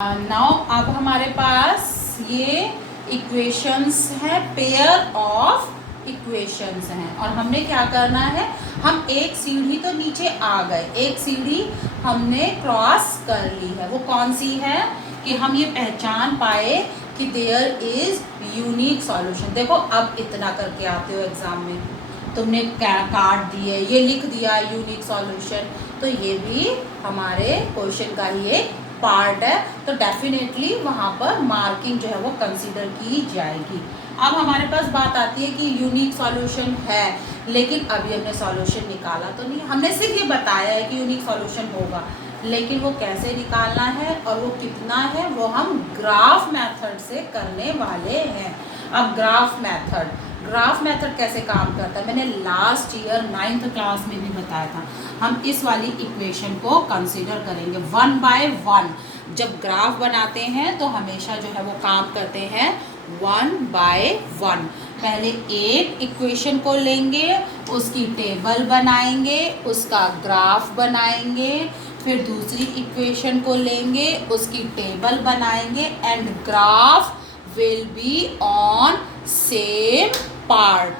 Now अब हमारे पास ये इक्वेशंस है, पेयर ऑफ इक्वेशंस हैं और हमने क्या करना है, हम एक सीढ़ी तो नीचे आ गए, एक सीढ़ी हमने क्रॉस कर ली है। वो कौन सी है कि हम ये पहचान पाए कि देयर इज यूनिक सॉल्यूशन। देखो अब इतना करके आते हो एग्जाम में, तुमने काट दिए, ये लिख दिया यूनिक सॉल्यूशन, तो ये भी हमारे क्वेश्चन का ही एक पार्ट है, तो डेफिनेटली वहाँ पर मार्किंग जो है वो कंसीडर की जाएगी। अब हमारे पास बात आती है कि यूनिक सॉल्यूशन है, लेकिन अभी हमने सॉल्यूशन निकाला तो नहीं, हमने सिर्फ ये बताया है कि यूनिक सॉल्यूशन होगा, लेकिन वो कैसे निकालना है और वो कितना है वो हम ग्राफ मेथड से करने वाले हैं। अब ग्राफ मेथड कैसे काम करता है, मैंने लास्ट ईयर 9th क्लास में भी बताया था। हम इस वाली इक्वेशन को कंसीडर करेंगे 1 बाय 1। जब ग्राफ बनाते हैं तो हमेशा जो है वो काम करते हैं 1 बाय 1। पहले एक इक्वेशन को लेंगे, उसकी टेबल बनाएंगे, उसका ग्राफ बनाएंगे, फिर दूसरी इक्वेशन को लेंगे, उसकी टेबल बनाएंगे and graph will be on same part.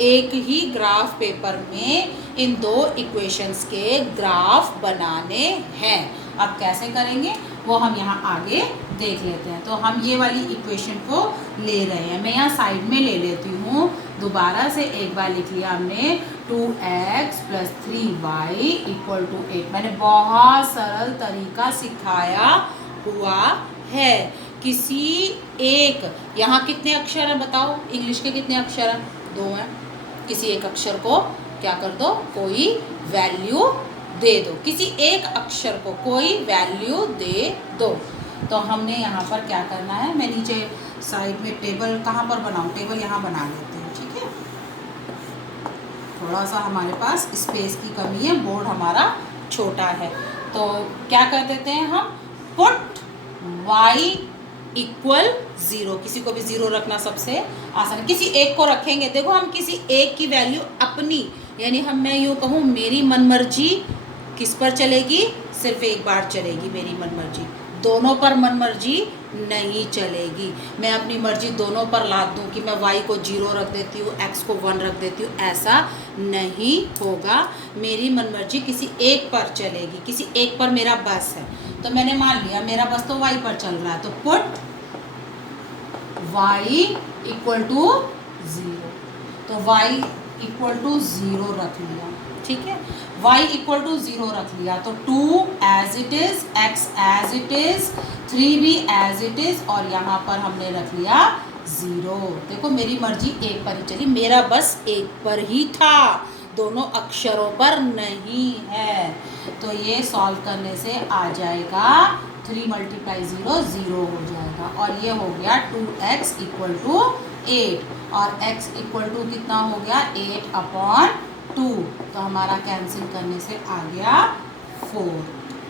एक ही ग्राफ पेपर में इन दो इक्वेशंस के ग्राफ बनाने हैं। अब कैसे करेंगे वो हम यहाँ आगे देख लेते हैं। तो हम ये वाली इक्वेशन को ले रहे हैं, मैं यहाँ साइड में ले लेती हूँ, दोबारा से एक बार लिख लिया हमने 2x + 3y = 8। मैंने बहुत सरल तरीका सिखाया हुआ है। किसी एक, यहाँ कितने अक्षर हैं बताओ, इंग्लिश के कितने अक्षर हैं, 2 हैं। किसी एक अक्षर को क्या कर दो, कोई वैल्यू दे दो, किसी एक अक्षर को कोई वैल्यू दे दो। तो हमने यहाँ पर क्या करना है, मैं नीचे साइड में टेबल कहाँ पर बनाऊँ, टेबल यहाँ बना लेते हैं, ठीक है। थोड़ा सा हमारे पास स्पेस की कमी है, बोर्ड हमारा छोटा है, तो क्या कर देते हैं हम, पुट y = 0। किसी को भी 0 रखना सबसे आसान, किसी एक को रखेंगे। देखो हम किसी एक की वैल्यू अपनी, यानी मैं यूँ कहूँ मेरी मनमर्जी किस पर चलेगी, सिर्फ एक बार चलेगी मेरी मनमर्जी, दोनों पर मनमर्जी नहीं चलेगी। मैं अपनी मर्जी दोनों पर लाद दूँ कि मैं y को 0 रख देती हूँ, x को 1 रख देती हूँ, ऐसा नहीं होगा। मेरी मनमर्जी किसी एक पर चलेगी, किसी एक पर मेरा बस है। तो मैंने मान लिया मेरा बस तो y पर चल रहा है, तो पुट y = 0। तो y = 0 रख लिया, ठीक है। y = 0 रख लिया तो 2 as it is, x as it is, 3 भी as it is, और यहाँ पर हमने रख लिया 0। देखो मेरी मर्जी एक पर ही चली, मेरा बस एक पर ही था, दोनों अक्षरों पर नहीं है। तो ये सॉल्व करने से आ जाएगा 3 × 0 0 हो जाएगा, और ये हो गया 2x = 8 और x = कितना हो गया, 8/2। तो हमारा कैंसिल करने से आ गया 4,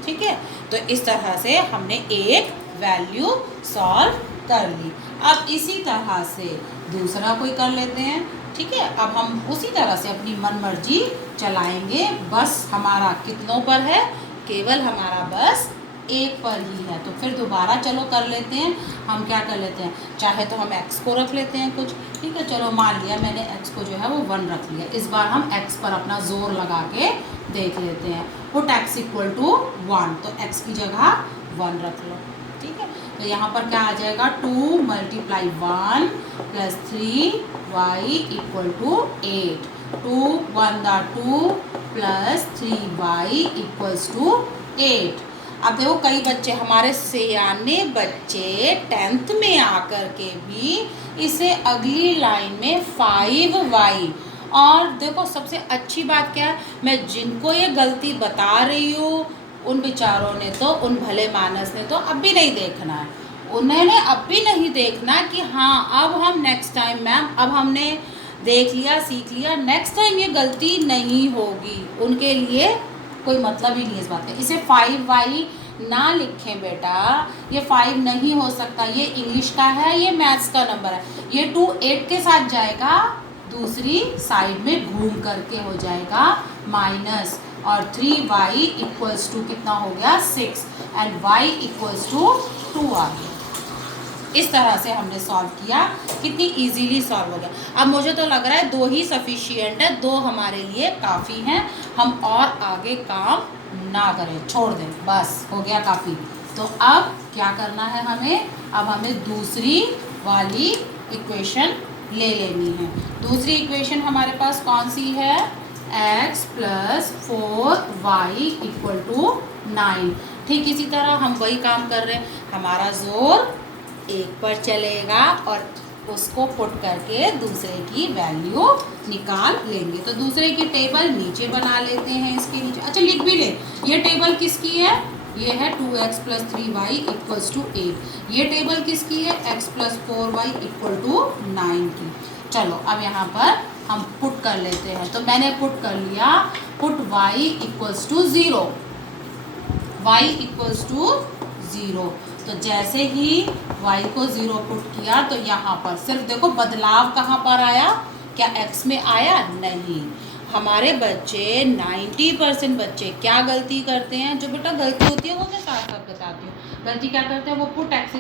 ठीक है। तो इस तरह से हमने एक वैल्यू सॉल्व कर ली। अब इसी तरह से दूसरा कोई कर लेते हैं, ठीक है। अब हम उसी तरह से अपनी मनमर्जी चलाएंगे, बस हमारा कितनों पर है, केवल हमारा बस एक पर ही है। तो फिर दोबारा चलो कर लेते हैं, हम क्या कर लेते हैं, चाहे तो हम x को रख लेते हैं कुछ, ठीक है। चलो मान लिया मैंने x को जो है वो 1 रख लिया, इस बार हम x पर अपना जोर लगा के देख लेते हैं। पुट x = 1, तो x की जगह 1 रख लो, ठीक है। तो यहाँ पर क्या आ जाएगा, 2 × 1 + 3y = 8, 2 × 1 = 2 + 3y = 8। अब देखो कई बच्चे, हमारे सियाने बच्चे 10th में आकर के भी इसे अगली लाइन में 5y, और देखो सबसे अच्छी बात क्या है, मैं जिनको ये गलती बता रही हूँ उन बेचारों ने तो, उन भले मानस ने तो अब भी नहीं देखना है, उन्होंने अब भी नहीं देखना कि हाँ अब हम नेक्स्ट टाइम मैम, अब हमने देख लिया सीख लिया, नेक्स्ट टाइम ये गलती नहीं होगी, उनके लिए कोई मतलब ही नहीं इस बात का। इसे 5y ना लिखें बेटा, ये 5 नहीं हो सकता, ये इंग्लिश का है, ये मैथ्स का नंबर है, ये 2 8 के साथ जाएगा, दूसरी साइड में घूम करके हो जाएगा माइनस, और 3y = कितना हो गया 6 एंड y = 2 आ गया। इस तरह से हमने सॉल्व किया, कितनी इजीली सॉल्व हो गया। अब मुझे तो लग रहा है 2 ही सफिशिएंट है, 2 हमारे लिए काफ़ी हैं, हम और आगे काम ना करें, छोड़ दें, बस हो गया काफ़ी। तो अब क्या करना है हमें, अब हमें दूसरी वाली इक्वेशन ले लेनी है। दूसरी इक्वेशन हमारे पास कौन सी है, x + 4y = 9। ठीक इसी तरह हम वही काम कर रहे हैं, हमारा जोर एक पर चलेगा और उसको पुट करके दूसरे की वैल्यू निकाल लेंगे। तो दूसरे की टेबल नीचे बना लेते हैं, इसके नीचे। अच्छा लिख भी ले, ये टेबल किसकी है, ये है 2x + 3y = 8। ये टेबल किसकी है, x + 4y = 9 की। चलो अब यहाँ पर हम पुट कर लेते हैं। तो मैंने पुट कर लिया, पुट y = 0, y = 0। तो जैसे ही y को 0 पुट किया तो यहाँ पर सिर्फ देखो बदलाव कहाँ पर आया, क्या x में आया, नहीं। हमारे बच्चे 90% बच्चे क्या गलती करते हैं, जो बेटा गलती होती है वो मैं साथ साथ बताती हूँ। गलती क्या करते हैं, वो पुट x =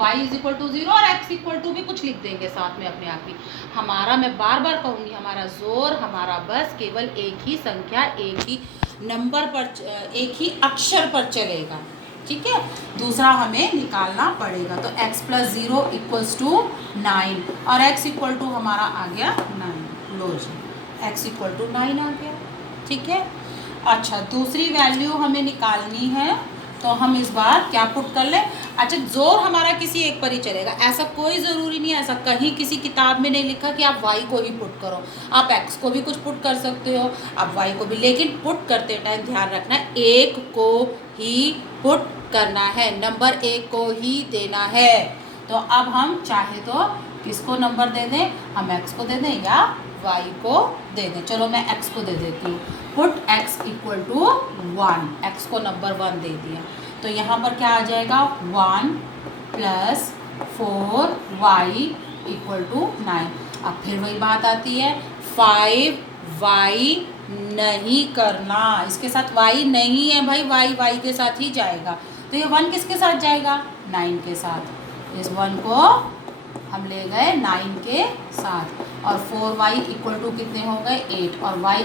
y = 0 और x = भी कुछ लिख देंगे साथ में अपने आप ही। हमारा, मैं बार बार कहूँगी, हमारा जोर, हमारा बस केवल एक ही संख्या, एक ही नंबर पर, एक ही अक्षर पर चलेगा, ठीक है। दूसरा हमें निकालना पड़ेगा। तो x + 0 = 9 और x = हमारा आ गया 9। लो जी, x = 9 आ गया, ठीक है। अच्छा दूसरी वैल्यू हमें निकालनी है, तो हम इस बार क्या पुट कर लें। अच्छा जोर हमारा किसी एक पर ही चलेगा, ऐसा कोई ज़रूरी नहीं है, ऐसा कहीं किसी किताब में नहीं लिखा कि आप y को ही पुट करो। आप x को भी कुछ पुट कर सकते हो, आप y को भी, लेकिन पुट करते टाइम ध्यान रखना है एक को ही पुट करना है, नंबर 1 को ही देना है। तो अब हम चाहे तो किसको नंबर दे दें, हम x को दे दें या y को दे दें। चलो मैं x को दे देती हूँ, पुट x = 1, x को नंबर 1 दे दिया। तो यहाँ पर क्या आ जाएगा, 1 + 4y = 9। अब फिर वही बात आती है, 5y नहीं करना, इसके साथ y नहीं है भाई, y के साथ ही जाएगा। तो ये 1 किसके साथ जाएगा, 9 के साथ। इस 1 को हम ले गए 9 के साथ, और 4y = कितने हो गए, 8, और y